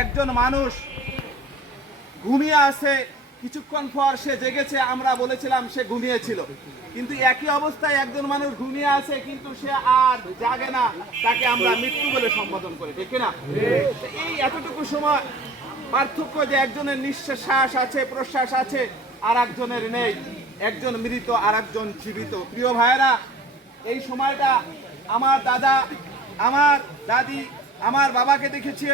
একজন মানুষ ঘুমিয়ে আছে, কিছুক্ষণ পর সে জেগেছে, আমরা বলেছিলাম সে ঘুমিয়েছিল। কিন্তু একই অবস্থায় একজন মানুষ ঘুমিয়ে আছে কিন্তু সে আর জাগে না, তাকে আমরা মৃত্যু বলে সম্বোধন করি, ঠিক না? এই এতটুকু সময় পার্থক্য যে একজনের নিঃশ্বাস আছে, প্রশ্বাস আছে, আর একজনের নেই। একজন মৃত আর একজন জীবিত। প্রিয় ভাইয়েরা, এই সময়টা আমার দাদা, আমার দাদি, আমার বাবাকে দেখেছি,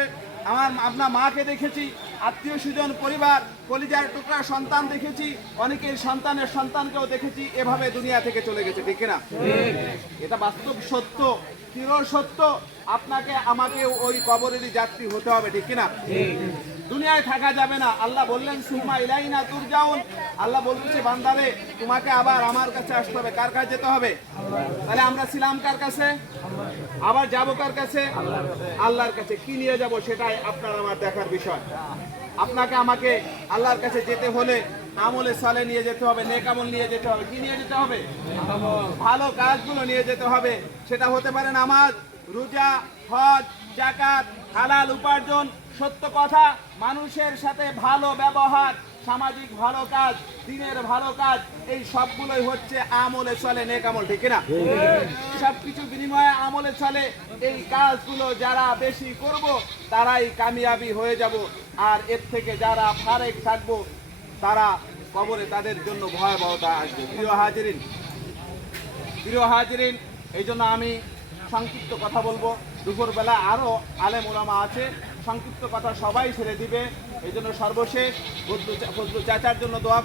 আপনার মাকে দেখেছি, আত্মীয় স্বজন, পরিবার, কলিজার টুকরা সন্তান দেখেছি, অনেকের সন্তানের সন্তানকেও দেখেছি এভাবে দুনিয়া থেকে চলে গেছে, ঠিক না? এটা বাস্তব সত্য, চির সত্য। আপনাকে আমাকে ওই কবরেরই যাত্রী হতে হবে, ঠিক না? দুনিয়ায় থাকা যাবে না। আল্লাহ বললেন সুম্মা ইলাইনা তুরজাউন। আল্লাহ বলতেছে বান্দারে তোমাকে আবার আমার কাছে আসতে হবে। কার কাছে যেতে হবে? তাহলে আমরা ছিলাম কার কাছে, আবার যাবো কার কাছে? আল্লাহর কাছে। কি নিয়ে যাব সেটাই আপনার আমার দেখার বিষয়। আপনাকে আমাকে আল্লাহর কাছে যেতে হলে আমলে সালে নিয়ে যেতে হবে, নেক আমল নিয়ে যেতে হবে। কি নিয়ে যেতে হবে? ভালো কাজগুলো নিয়ে যেতে হবে। সেটা হতে পারে নামাজ, রোজা, হজ, যাকাত, হালাল উপার্জন, সত্য কথা, মানুষের সাথে ভালো ব্যবহার, সামাজিক ভালো কাজ, দিনের ভালো কাজ, এই সবগুলোই হচ্ছে আমলে চলে, নেক আমল, ঠিক না? সবকিছু বিনিময়ে আমলে চলে। এই কাজগুলো যারা বেশি করব তারাই কামিয়াবি হয়ে যাব, আর এর থেকে যারা ফারেক থাকবো তারা কবরে তাদের জন্য ভয়াবহতা আসবে। প্রিয় হাজিরিন, এই জন্য আমি সংক্ষিপ্ত কথা বলবো। দুপুরবেলা আরো আলেম ওলামা আছে, সংক্ষিপ্ত কথা সবাই ছেড়ে দিবে। এই জন্য সর্বশেষ ফজলু চাচার জন্য দোয়া।